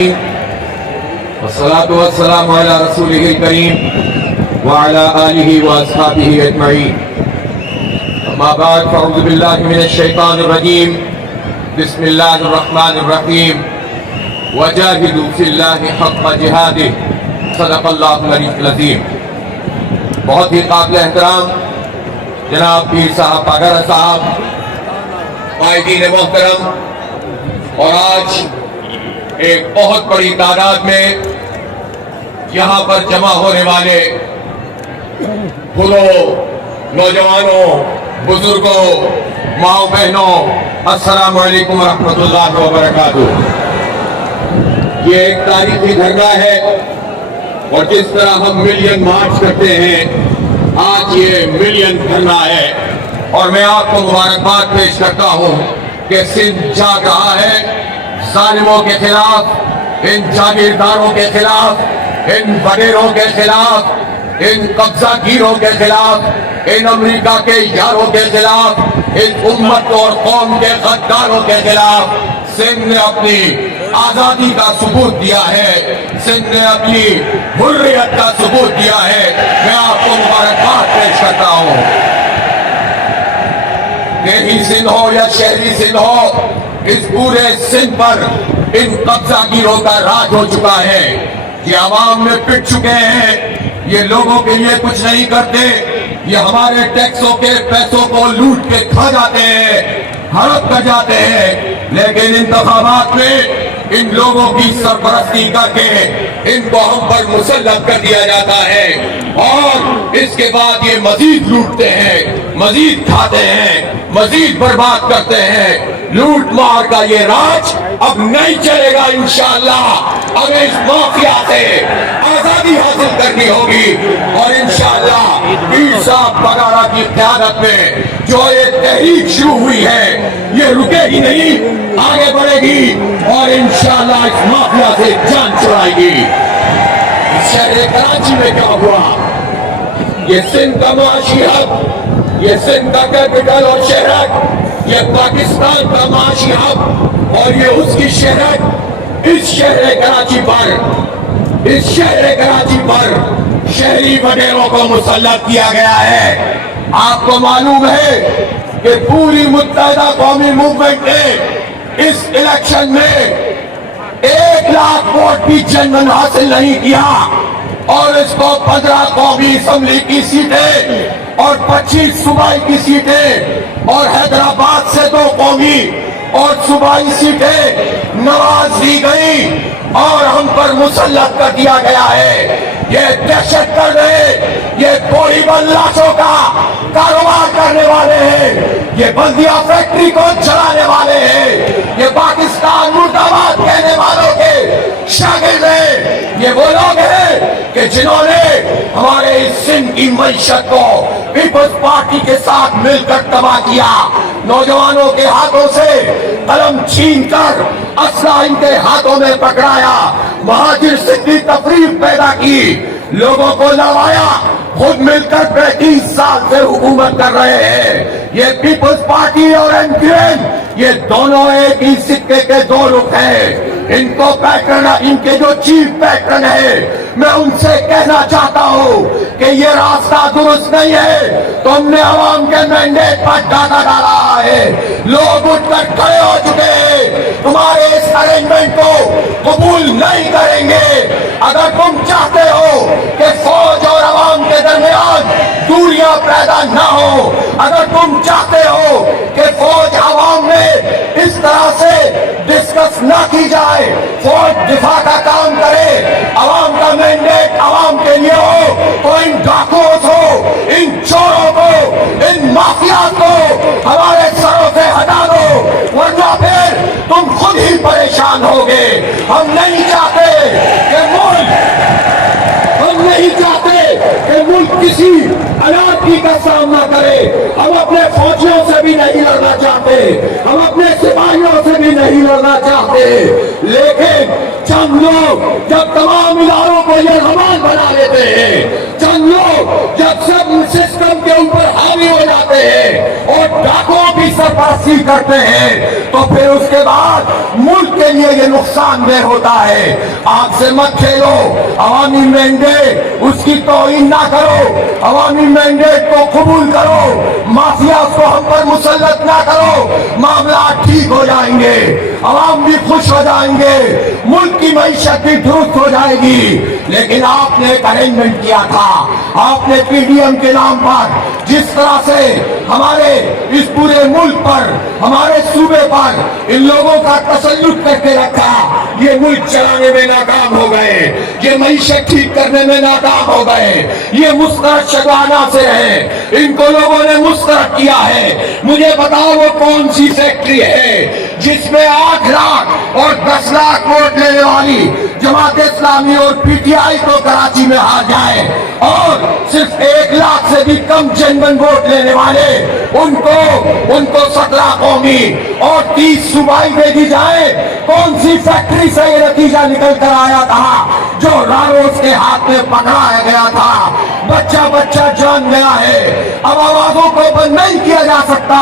والصلاة والسلام على رسوله الكريم وعلى آله وأصحابه أجمعين. أما بعد فأعوذ بالله من الشيطان الرجيم. بسم الله الرحمن الرحيم. وجاهدوا في الله حق جهاده. صدق الله العلي العظيم. بہت ہی قابل احترام جناب پیر صاحب پاگرہ صاحب، قائدین محترم، اور آج ایک بہت بڑی تعداد میں یہاں پر جمع ہونے والے بھولو، نوجوانوں، بزرگوں، ماؤں بہنوں، السلام علیکم ورحمۃ اللہ وبرکاتہ. یہ ایک تاریخی دھرنا ہے، اور جس طرح ہم ملین مارچ کرتے ہیں آج یہ ملین دھرنا ہے. اور میں آپ کو مبارکباد پیش کرتا ہوں کہ سندھ جاگ رہا ہے ظالموں کے خلاف، ان جاگیرداروں کے خلاف، ان وڈیروں کے خلاف، ان قبضہ گیروں کے خلاف، ان امریکہ کے یاروں کے خلاف، ان امت اور قوم کے غداروں کے خلاف. سندھ نے اپنی آزادی کا ثبوت دیا ہے، سندھ نے اپنی حریت کا ثبوت دیا ہے. میں آپ کو مبارکباد پیش کرتا ہوں. دیہی سندھ ہو یا شہری سندھ ہو، اس پورے سندھ پر ان قبضہ گیروں کا راج ہو چکا ہے. یہ عوام میں پٹ چکے ہیں، یہ لوگوں کے لیے کچھ نہیں کرتے، یہ ہمارے ٹیکسوں کے پیسوں کو لوٹ کے کھا جاتے ہیں، ہڑپ کر جاتے ہیں. لیکن انتخابات میں ان لوگوں کی سرپرستی کر کے ان کو ہم پر مسلط کر دیا جاتا ہے، اور اس کے بعد یہ مزید لوٹتے ہیں، مزید کھاتے ہیں، مزید برباد کرتے ہیں. لوٹ مار کا یہ راج اب نہیں چلے گا انشاءاللہ. ہمیں اس مافیا سے آزادی حاصل کرنی ہوگی، اور انشاءاللہ پیر صاحب پگارا کی قیادت میں جو یہ تحریک شروع ہوئی ہے یہ رکے گی نہیں، آگے بڑھے گی، اور انشاءاللہ اس مافیا سے جان چھڑائے گی. شہر کراچی میں کیا ہوا؟ یہ سندھ کا معاشی ہب، یہ سندھ کا کیپٹل اور شہرک، یہ پاکستان کا معاشی ہب، اور یہ اس کی شہرک. اس شہر کراچی پر شہری وڈیروں کو مسلط کیا گیا ہے. آپ کو معلوم ہے کہ پوری متحدہ قومی موومنٹ نے اس الیکشن میں 1,00,000 ووٹ بھی جنمن حاصل نہیں کیا، اور اس کو 15 قومی اسمبلی کی سیٹیں اور 25 صوبائی کی سیٹیں اور حیدرآباد سے 2 قومی اور صوبائی سیٹیں نواز دی گئی، اور ہم پر مسلط کر دیا گیا ہے. یہ دہشت گرد ہے، یہ گولی بند لاشوں کا کاروبار کرنے والے ہیں، یہ بلدیہ فیکٹری کو چلانے والے ہیں، یہ پاکستان مرد آباد کہنے والوں کے شاگرد ہیں. یہ وہ لوگ ہیں کہ جنہوں نے ہمارے اس سندھ کی معیشت کو پیپلز پارٹی کے ساتھ مل کر تباہ کیا. نوجوانوں کے ہاتھوں سے قلم چھین کر اسلحہ ان کے ہاتھوں میں پکڑایا، مہاجر سندھی تفریق پیدا کی، لوگوں کو لڑوایا. خود مل کر 35 سال سے حکومت کر رہے ہیں. یہ پیپلز پارٹی اور این پی این یہ دونوں ایک ہی سکے کے 2 رخ ہیں. ان کو پیٹرن، ان کے جو چیف پیٹرن ہے، میں ان سے کہنا چاہتا ہوں کہ یہ راستہ درست نہیں ہے. تم نے عوام کے مینڈیٹ پر ڈاکہ ڈالا ہے، لوگ اٹھ کر کھڑے ہو چکے ہیں، تمہارے اس ارینجمنٹ کو قبول نہیں کریں گے. اگر تم چاہتے ہو کہ فوج اور عوام کے درمیان دوریاں پیدا نہ ہو، اگر تم چاہتے ہو کہ فوج عوام میں اس طرح سے ڈسکس نہ کی جائے، فوج دفاع کا کام کرے، عوام کا مینڈیٹ عوام کے لیے ہو، تو ان ڈاکوؤں کو، ان چوروں کو، ان مافیات کو ہمارے سروں سے ہٹا دو، ورنہ پھر تم خود ہی پریشان ہوگے. ہم نہیں چاہتے کہ ملک کسی علاقے کا سامنا کرے. ہم اپنے فوجیوں سے بھی نہیں لڑنا چاہتے، ہم اپنے سپاہیوں سے بھی نہیں لڑنا چاہتے. لیکن چند لوگ جب تمام اداروں کو یہ رمان بنا لیتے ہیں، چند لوگ جب سب سسٹم کے اوپر حاوی ہو جاتے ہیں اور ڈاکوں کی سرپرستی وسیع کرتے ہیں تو پھر اس کے بعد ملک کے لیے یہ نقصان دہ ہوتا ہے۔ آگ سے مت کھیلو، عوامی مینڈیٹ اس کی توہین نہ کرو، عوامی مینڈیٹ کو قبول کرو، مافیا کو ہم پر مسلط نہ کرو، معاملات ٹھیک ہو جائیں گے، عوام بھی خوش ہو جائیں گے، ملک کی معیشت بھی درست ہو جائے گی۔ لیکن آپ نے ایک ارینجمنٹ کیا تھا، آپ نے پی ڈی ایم کے نام پر جس طرح سے ہمارے اس پورے ملک پر، ہمارے صوبے پر ان لوگوں کا تسلط کر کے رکھا، یہ ملک چلانے میں ناکام ہو گئے، یہ معیشت ٹھیک کرنے میں ناکام ہو گئے، یہ مسترد شگانہ سے ہیں، ان کو لوگوں نے مسترد کیا ہے۔ مجھے بتاؤ وہ کون سی فیکٹری ہے جس میں 8 لاکھ اور 10 لاکھ ووٹ لینے والی جماعت اسلامی اور پی ٹی آئی کو کراچی میں ہار جائے، اور صرف 1 لاکھ سے بھی کم جنون ووٹ لینے والے ان کو 17 قومی اور 30 صوبائی دے دی جائے؟ کون سی فیکٹری سے یہ نتیجہ نکل کر آیا تھا جو راروس کے ہاتھ میں پکڑایا گیا تھا؟ بچہ بچہ جان گیا ہے، اب آوازوں کو بند نہیں کیا جا سکتا،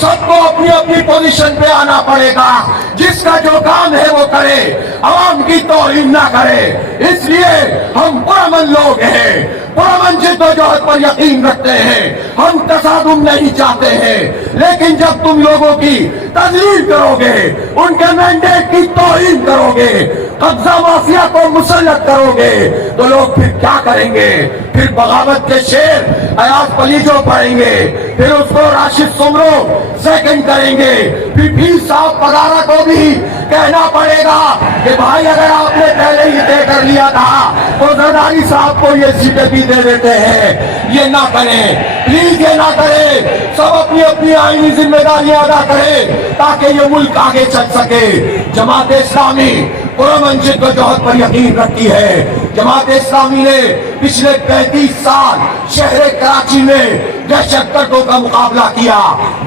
سب کو اپنی اپنی پوزیشن پہ آنا پڑے گا، جس کا جو کام ہے وہ کرے، عوام کی توہین نہ کرے۔ اس لیے ہم پرامن لوگ ہیں، پرامن جدوجہد پر یقین رکھتے ہیں، ہم تصادم نہیں چاہتے ہیں، لیکن جب تم لوگوں کی تذلیل کرو گے، ان کے مینڈیٹ کی توہین کرو گے، قبضہ مافیا کو مسلط کرو گے، تو لوگ پھر کیا کریں گے؟ پھر بغاوت کے شعر ایاز پلیجو پڑھیں گے، پھر اس کو راشد سمرو سیکنڈ کریں گے، پھر پیر صاحب پگارا کو بھی کہنا پڑے گا کہ بھائی اگر آپ نے پہلے ہی طے کر لیا تھا تو زرداری صاحب کو یہ سیٹیں بھی دے دیتے ہیں۔ یہ نہ کریں، پلیز یہ نہ کریں، سب اپنی اپنی آئینی ذمہ داریاں ادا کریں تاکہ یہ ملک آگے چل سکے۔ جماعت اسلامی پرامن جدوجہد پر یقین رکھتی ہے۔ جماعت اسلامی نے پچھلے 35 سال شہر کراچی میں دہشت گردوں کا مقابلہ کیا،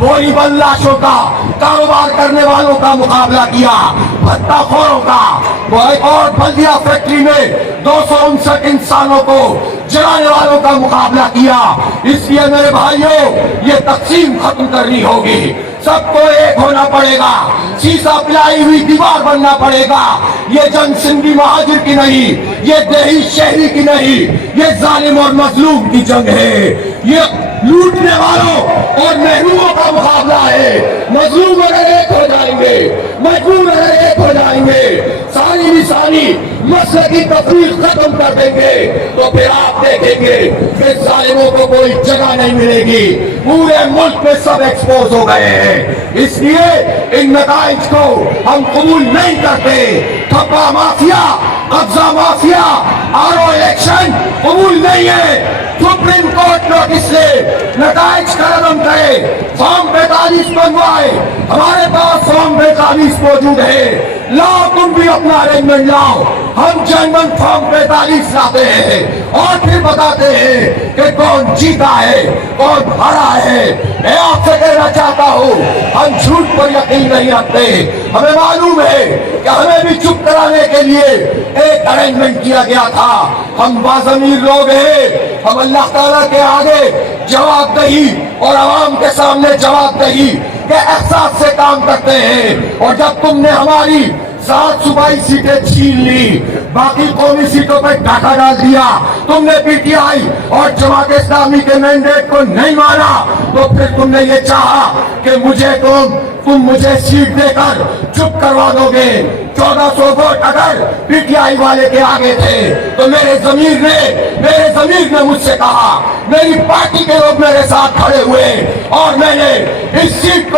گولی بند لاشوں کا، کاروبار کرنے والوں کا مقابلہ کیا، بھتہ خوروں کا، اور بلدیہ فیکٹری میں 259 انسانوں کو جلانے والوں کا مقابلہ کیا۔ اس لیے میرے بھائیوں، یہ تقسیم ختم کرنی ہوگی، سب کو ایک ہونا پڑے گا، سیسا پلائی ہوئی دیوار بننا پڑے گا۔ یہ جنگ سندھی مہاجر کی نہیں، یہ دیہی شہری کی نہیں، یہ ظالم اور مظلوم کی جنگ ہے، یہ لوٹنے والوں اور محروموں کا مقابلہ ہے۔ مظلوم اگر ایک ہو جائیں گے، مجبور اگر ایک ہو جائیں گے، ساری لسانی مسئلہ کی تفریق ختم کر دیں گے، تو پھر آپ دیکھیں گے کہ ظالموں کو کوئی جگہ نہیں ملے گی، پورے ملک میں سب ایکسپوز ہو گئے ہیں۔ اس لیے ان نتائج کو ہم قبول نہیں کرتے۔ تھپا مافیا، قبضہ مافیا، آرو الیکشن قبول نہیں ہے۔ سپریم کورٹ نوٹس لے، نتائج کا عدم کرے، فارم 45 منگوائے، ہمارے پاس فارم 45 موجود ہے، لاؤ تم بھی اپنا ارینجمنٹ لاؤ، ہم جنگل فارم 45 لاتے ہیں اور پھر بتاتے ہیں کہ کون جیتا ہے کون ہارا ہے۔ میں آپ سے کہنا چاہتا ہوں، ہم جھوٹ پر یقین نہیں رکھتے، ہمیں معلوم ہے کہ ہمیں بھی چپ کرانے کے لیے ایک ارینجمنٹ کیا گیا تھا۔ ہم باضمیر لوگ ہیں، ہم اللہ تعالیٰ کے آگے جواب دہی اور عوام کے سامنے جواب دہی کے احساس سے کام کرتے ہیں، اور جب تم نے ہماری 7 صوبائی سیٹیں چھین لی، باقی قومی سیٹوں پہ ڈاکہ ڈال دیا، تم نے پی ٹی آئی اور جماعت اسلامی کے مینڈیٹ کو نہیں مانا، تو پھر تم نے یہ چاہا کہ تم مجھے سیٹ دے کر چپ کروا دو گے۔ 1400 ووٹ اگر پی ٹی آئی والے کے آگے تھے تو میرے ضمیر نے مجھ سے کہا، میری پارٹی کے لوگ میرے ساتھ کھڑے ہوئے اور میں نے اس سیٹ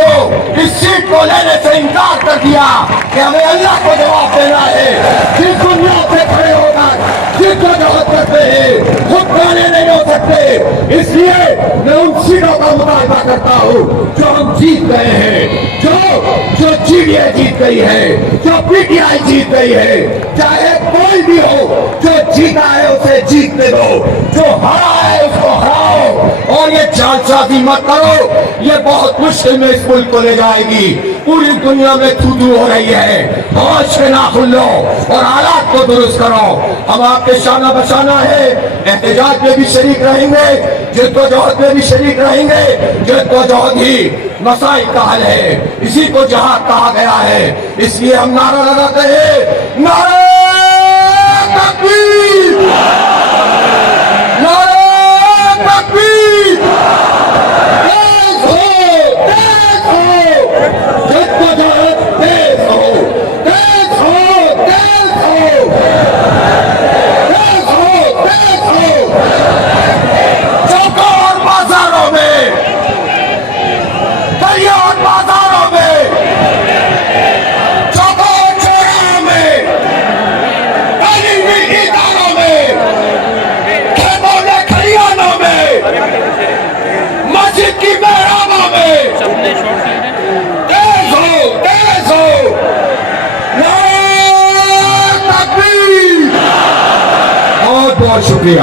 کو لینے سے انکار کر دیا کہ ہمیں اللہ کو جواب دینا ہے۔ جس دنیا سے کھڑے ہو کر جس کو جواب کرتے ہیں خود گانے نہیں ہو سکتے، اس لیے میں ان سیٹوں کا مطالبہ کرتا ہوں جو ہم جیت گئے ہیں، جو جی ڈی اے جیت گئی ہے، جو پی ٹی آئی جیت گئی ہے، چاہے کوئی بھی ہو، جو جیتا ہے اسے جیتنے دو، جو ہرا ہے اس کو ہراؤ، اور یہ جال سازی مت کرو، یہ بہت مشکل میں اس ملک کو لے جائے گی۔ پوری دنیا میں تھو ہو رہی ہے، ہوش میں ناخن لو اور حالات کو درست کرو۔ ہم آپ کے شانہ بشانہ ہے، احتجاج میں بھی شریک رہیں گے، جدوجہد میں بھی شریک رہیں گے، جدوجہد ہی مسائل کا حل ہے، اسی کو جہاد کہا گیا ہے۔ اس لیے ہم نعرہ لگاتے ہیں، نعرہ تکبیر، نعرہ تکبیر، تیز ہو، تیز ہو، جدوجہد تیز ہو، تیز ہو، تیز ہو، تیز ہو، تیز ہو، چوکوں اور بازاروں میں، گلیوں اور بازاروں میں، چوکوں اور چوراہوں میں، تعلیمی اداروں میں، کھیتوں میں کھلیانوں میں، مسجد کی محرابوں میں، تیز ہو، تیز ہو، نعرہ تکبیر۔ بہت بہت شکریہ۔